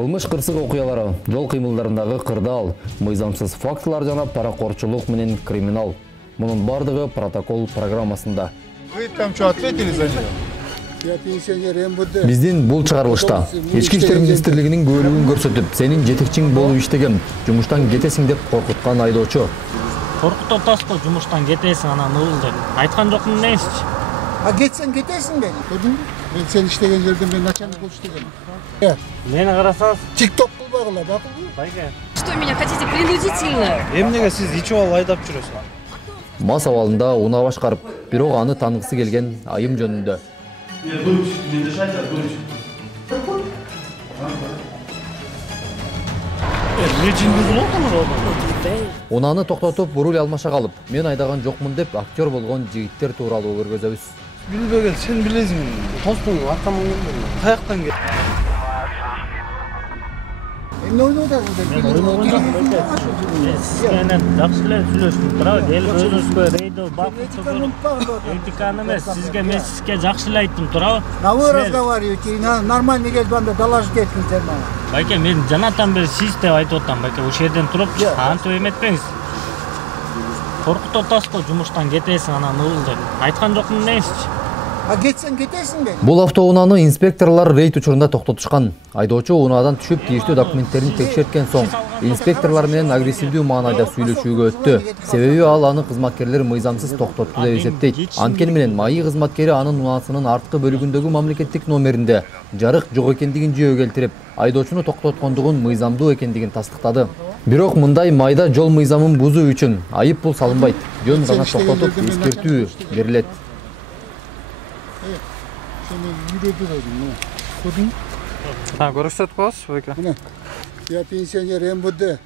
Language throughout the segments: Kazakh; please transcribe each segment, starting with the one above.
Кылмыш кырсык окуялары, жол кыймылдарындагы кырдаал, мыйзамсыз фактылар жана паракорчулук менен криминал. Мунун бардыгы протокол программасында. Вы там что, ответили за него? Биздин бул чыгарылышта Ички иштер министрлигинин көөлүгүн көрсөтүп, сенин жетекчиң болуп иштеген, жумуштан кетесиң деп коркуткан айдоочу. Коркут атасты, жумуштан кетесиң, анан ыл деп. Айткан жокмун эмеспичи? А кетсең кетесиң бе? Көрдүңбү? Мен сен иштеген жерден мен начальник болуп иштегем. Мени карасаңыз, ТикТок кылбагыла, бакылбы? байке. Что меня хотите принудительно? Эмнеге сиз ичип алып айдап жүрөсүз? Мас абалында унаа башкарып, бирок аны таныгысы келген айым жөнүндө. Не дышать, а дурочек. Унааны токтотуп, руль алмаша калып, мен айдаган жокмун деп актер болгон жигиттер тууралуу көргөзөбүз. Билбеген, сен билесиң. Тостун аркаман келди. Каяктан келди? Эмне ойлоп атасың? Сенен жакшы эле сүйлөштүм, туурабы? Эл өзүбүзгө рейдо багып, этиканы эмес, сизге мен сизге жакшы эле айттым, туурабы? На вы разговариваете, нормально келип анда доложить эттиң сен мага. Байке, мен жанатан бери сиз деп айтып атам, байке, ошол жерден туруп, антип эметпеңиз. Коркутуп атасыз, жумуштан кетесиң, анан ыл деп. Айткан жокмун эмеспичи? А кетсең кетесиң бе? Бул автоунааны инспекторлор рейд учурунда токтотушкан. Айдоочу унаадан түшүп, тийиштүү документтерин текшерткен соң, инспекторлор менен агрессивдүү маанайда сүйлөшүүгө өттү. Себеби ал аны кызматкерлер мыйзамсыз токтотту деп эсептейт. Анткени менен МАИ кызматкери анын унаасынын арткы бөлүгүндөгү мамлекеттик номеринде жарык жок экендигин жөө келтирип, айдоочуну токтоткондугун мыйзамдуу экендигин тастыктады. Бирок мындай майда жол мыйзамын бузуу үчүн айып пул салынбайт. Жөн гана токтотуп, эскертүү берилет. Көрсөтүп коесуз, байке. Я пенсионер МВД.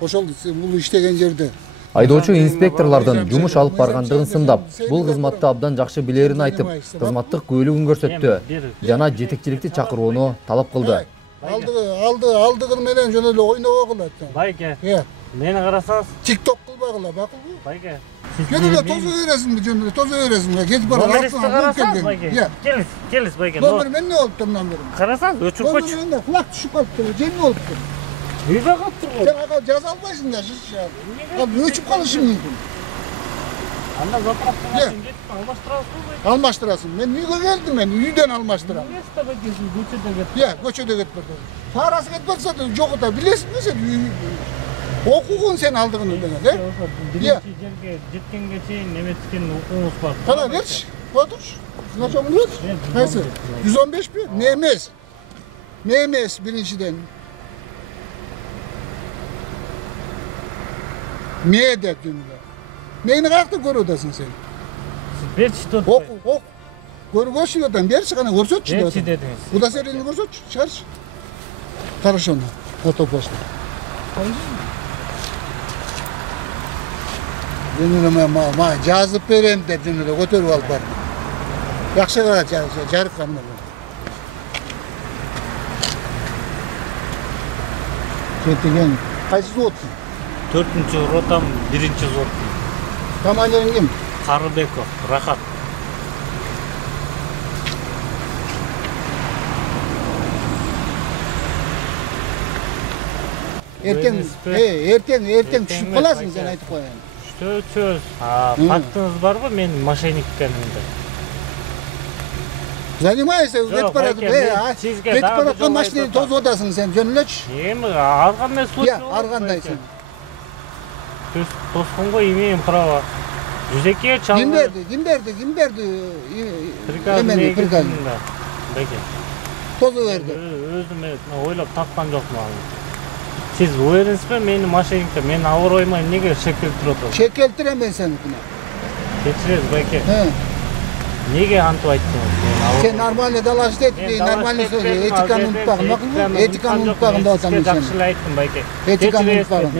Ошол бул иштеген жерде. Айдоочу инспекторлордун жумуш алып баргандыгын сындап, бул кызматты абдан жакшы билерин айтып, кызматтык көөлүгүн көрсөттү жана жетекчиликти чакырууну талап кылды. Алдыгын менен жөн эле ойнобогула. Байке, мени карасаңыз, ТикТок кылбагыла, бакылбы? байке. Жөн эле тозо бересиңби, жөн эле тозо бересиңби? Кетип барып Номеристи байке. Келиз, байке. Номер мен не болуптур номерим? Карасаңыз, өчүрүп койчу. Номер флаг түшүп калыптыр, жеңил болуптур. Үйдө калыптыр го. Сен ага жаза албайсың да, ал өчүп калышы мүмкүн. Анда заправкага кетип алмаштырасызбы байке? Алмаштырасың. Мен үйгө келдим, мен үйдөн алмаштырам. Эмнесте байке, сиз көчөдө кетип? Көчөдө кетип барды. Парасы кетип атса да жок да, билесиңби сен? Окугун сен алдыгын менен, Биринчи жерге жеткенге чейин неметкен окуңуз бар. Кана берчи, отурчу. Значогун берчи. Кайсы? 115 бе? Не эмес. Не эмес биринчиден. Не деп жүрүп. Мени каякта көрүп атасың сен? Берчи тут. Оку. Көргөчү атам, берчи кана көрсөтчү. Берчи дедиңиз. Удостоверение көрсөтчү, чыгарчы. Хорошо, фото пошли. Мен жазып берем деп жөн эле көтөрүп алып бардым. Жакшы жарыккан менен. Кетиген. Кайсы зоттун? 4-чү ротам, 1-чи зоттун. Командирин ким? Карыбеков, Рахат. Эртең түшүп каласың, сен айтып коеюн. Сөз. Фактыңыз барбы менин мошенник экенимди? Занимайся, кетип баратып. Кетип бараткан машинени тозуп атасың сен, жөн элечи. Эми арган эмес случай. Аргандайсың. Тосконго имеем право. 102-ге чалып. Ким берди? Приказ. Байке. Тозуп берди. Өзүм ойлоп тапкан жокмун. Siz уверенсизби, мени мошенникке, мен абыройума эмнеге шек келтирип атасыз? Шек келтирем мен сеникине. Кечиресиз, байке. Неге антип айттыңыз? Сен нормально доложить этти, нормально сөйлө. Этиканы унутпагын, макулбу? Этиканы унутпагын деп атам мен сени. Жакшы эле айттым, байке. Этиканы унутпагын.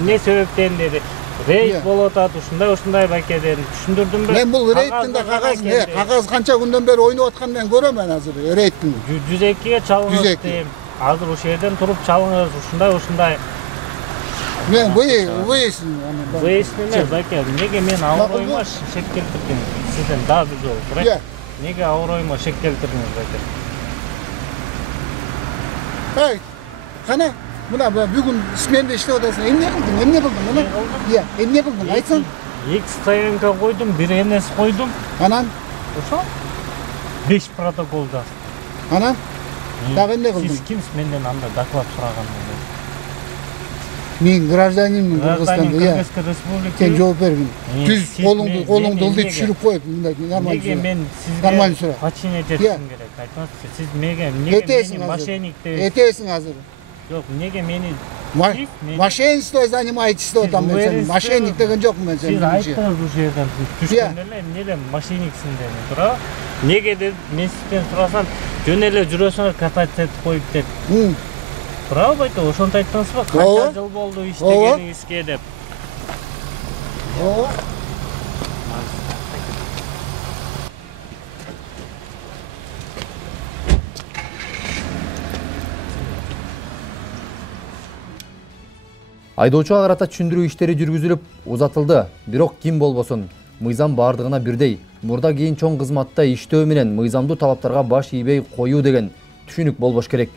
Эмне себептен деди. Рейд болуп атат, ушундай байке деди. Түшүндүрдүмбү? Мен бул рейдтин да кагаз канча күндөн бери ойноп атканын мен көрөм мен азыр рейдтин. 102-ге чалыңыз дейм. Азыр ошол жерден туруп чалыңыз, ушундай. Men выяснил. Выяснил, байке, неге мен абыройума шек келтирген? Сизден да бир жол, Неге ауыр ойыма шек келтірдіңіз байке? Hey, qana, buna bugun smenде ishlab o'tasan. Emne qilding? Buni? Iya, emne qilding? Aytsan. 2 стоянка қойдым, 1 НС қойдым. Anan, Ошо 5 протокол да. anan. Дағы emne qilding? Сіз кимсіз менден анда доклад сұраған? Men гражданинмин Кыргызстанда, iya. Кыргызской республики. Sen жауап бергин. Düz Siz қолыңды ылдый неге- түшүрүп коюп, мындай нормально. Неге мен Нормально сізге сұра. подчинять Иә. еткім керек? Айтмаңызшы, сіз неге мені Етесің азыр. мошенникті... Этесиң азыр. Жоқ, неге мені... Мошенничество занимаетесь что там мен сен. Мошенник деген жокмун мен Сіз сен. айттыңыз бұл жерден түшкенде эле эмне эле мошенниксиң дедим, туура? Неге деп мен сизден сурасам, жөн эле жүрөсүңөр катать коюп деп. Туурабы байке, ошонтип айттыңызбы? Канча жыл болду иштегениңизге деп. Ооба. Айдоочуга карата түшүндүрүү иштери жүргүзүлүп узатылды. Бирок ким болбосун, мыйзам бардыгына бирдей. Мурда кийин чоң кызматта иштөө менен мыйзамдуу талаптарга баш ийбей коюу деген түшүнүк болбош керек.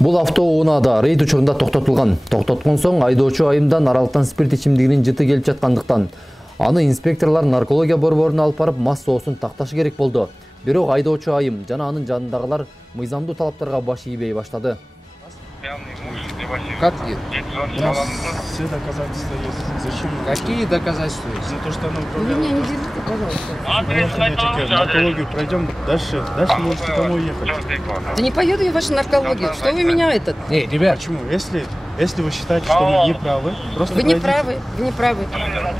Бул автоунаада рейд учурунда токтотулган. Токтоткон соң айдоочу айымдан аралыктан спирт ичимдигинин жыты келип жаткандыктан аны инспекторлор наркология борборуна алып барып мас соосун такташы керек болду. Бирок айдоочу айым жана анын жанындагылар мыйзамдуу талаптарга баш ийбей баштады. Как нет? Все доказательства есть. Зачем? Какие доказательства есть? За то, что она Вы управляла. меня не держите, пожалуйста. Наркологию пройдем дальше. Дальше можете домой ехать. Да не поеду я в вашу наркологию. Что вы меня этот? Не, ребят, Почему? Если вы считаете, что вы не правы, просто Вы не пройдите. правы, вы не правы.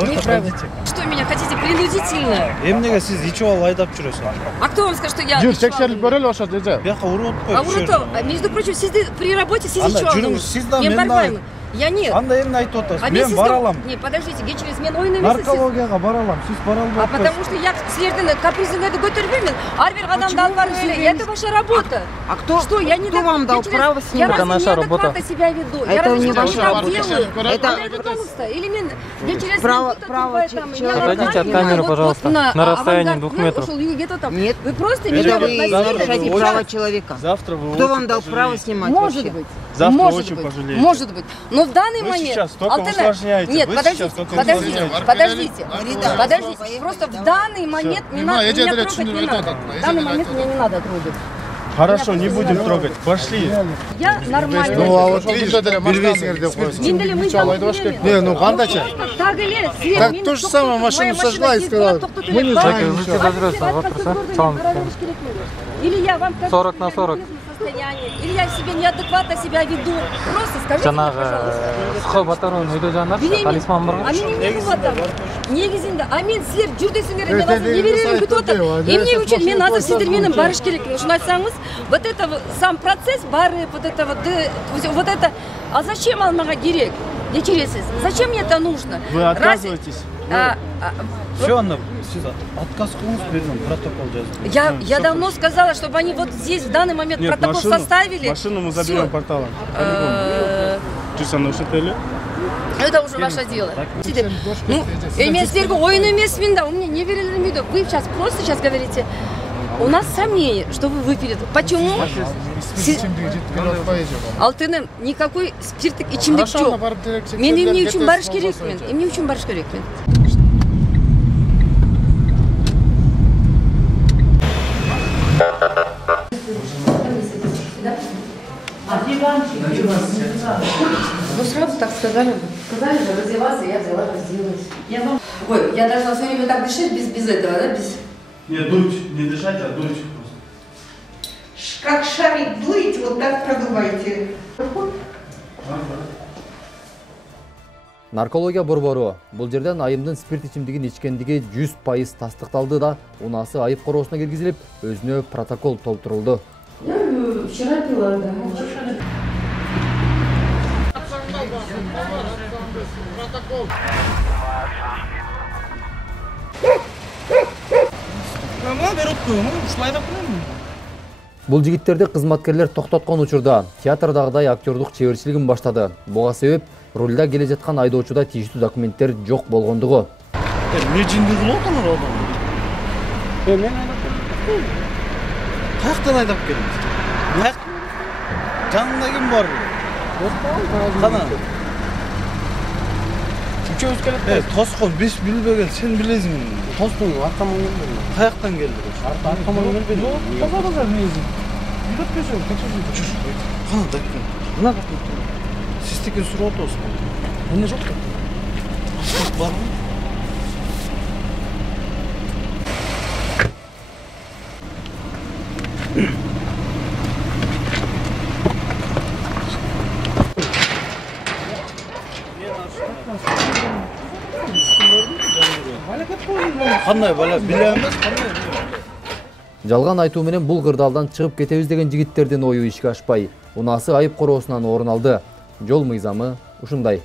Вы не правы. Что меня хотите принудительно? эмнеге сиз ичип алып айдап жүрөсүңүз? А кто вам сказал, что я... Жүр, текшерип көрөлү ошо деже. Бияка уруп А коюп Урутов, между прочим, сизди при работе сиз Анда ичип жүрүңүз, алдыңыз. сиз да Мен мен барбаймын. Я нет. Анда эмне айтып атасыз? А Мен бара алам. Не, подождите, кечиріңіз, мен ойын емес. Наркологияга бара алам, сиз бара албай А потому что я силердин капризиңерди көтөрбөймүн. Ар бир адамды алып барып эле. Это ваша работа. А кто, Что, я не кто вам дал кечиріңіз, право Я снимать? разве неадекватно себя веду? Я Это разве не ваша так работа. делаю? Это- Андай, пожалуйста, или мен кечиресиз, Право- вот это право тупая че- там, я человека. нормально, Отойдите от я камеры, вот пожалуйста, на на расстоянии авангард 2 мен метров. ушел, где-то там. Нет. Вы просто Это меня вы насилие нарушаете очень- право человека. Завтра вы Кто очень вам дал пожалеете. право снимать Может вообще? быть. Завтра может очень быть, пожалеете. может быть. Но в данный Вы момент... сейчас только усложняете. Нет, Вы подождите, сейчас только подождите, усложняете. подождите, Марида, подождите. поехали, Просто в давай. данный момент не надо, я меня тебе трогать не говорю, надо. это- В данный момент меня не надо трогать. Хорошо, не будем трогать. Пошли. Я нормально. Ну, а вот видишь, это машина деп коюп. Менделе мы там береміз. Не, ну кандайча? Так эле, сен Так мени то же тоқтатып, самое, моя машину машина сожгла и тез сказала, тоқтатып мы не эле. знаем А ничего. теперь отказ от города говоришь, керек мені. Или я вам 40 на 40. состояние, или я себе неадекватно себя веду. Просто скажите мне, пожалуйста. Сухой батаруун үйдө жандарчы, Билеймін. талисман бар. А мен не кылып атам? Негизинде, а мен силер жүр десеңер, мен Это азыр неберелерим күтүп атам. айтты, Эмне үчүн мен азыр сиздер менен машина барыш керекмин. Ушуну айтсаңыз, вот это сам процесс бары, вот это вот это. А зачем ал мага керек? Кечиресиз. Зачем мне это нужно? Вы отказываетесь? Все, анда сиз отказ кылыңыз, бердим протокол жазып. Я давно сказала, чтобы они вот здесь в данный момент Нет, протокол машину, составили. машину мы Всё. заберем порталом. Это уже ваше дело. Ну, мен силерге ойын емеспін да, у меня неберелерим үйдө. Вы сейчас говорите, у нас сомнение, что вы выпили. Почему? Алтыным никакой спирттик ичимдик жок. Мен эмне үчүн барыш керекмин? Эмне үчүн барыш керекмин? Ну сразу так сказали. Сказали же раздеваться, я взяла, разделась. Ой, я должна все время так дышать без этого, да? Без... Не дуть, не дышать, а дуть. Как шарик дуете, вот так продувайте. Наркология борбору бул жерден айымдын спирт ичимдигин ичкендиги 100% тастыкталды да, унаасы айып короосуна киргизилип, өзүнө протокол толтурулду. Я вчера пила, да. Бул жигиттерди кызматкерлер токтоткон учурда театрдагыдай актёрдук чеберчилигин баштады. Буга себеп рулда келе жаткан айдоочуда тийиштүү документтер жок болгондугу. Ne cindi kılıp oturur adam? Ben ayda Kayaktan aydap geldim. Kayak canında kim var? Kana. Üçөөбүз келет. Toskol biz bilbegel sen bilesin. Тостун аркаман келди. Kayaktan geldi. Аркаман келбеди. Базар мезин. Үйдөп көсөң, текшерүү. Kana da. Мына Sisteki sürü otosun. эмне жок? Var mı? Qanday bala bilemiz, qanday. Жалган айтуу менен бул кырдаалдан чыгып кетебиз деген жигиттердин ою ишке ашпай, унаасы айып короосунан орун алды. Жол мыйзамы ушундай.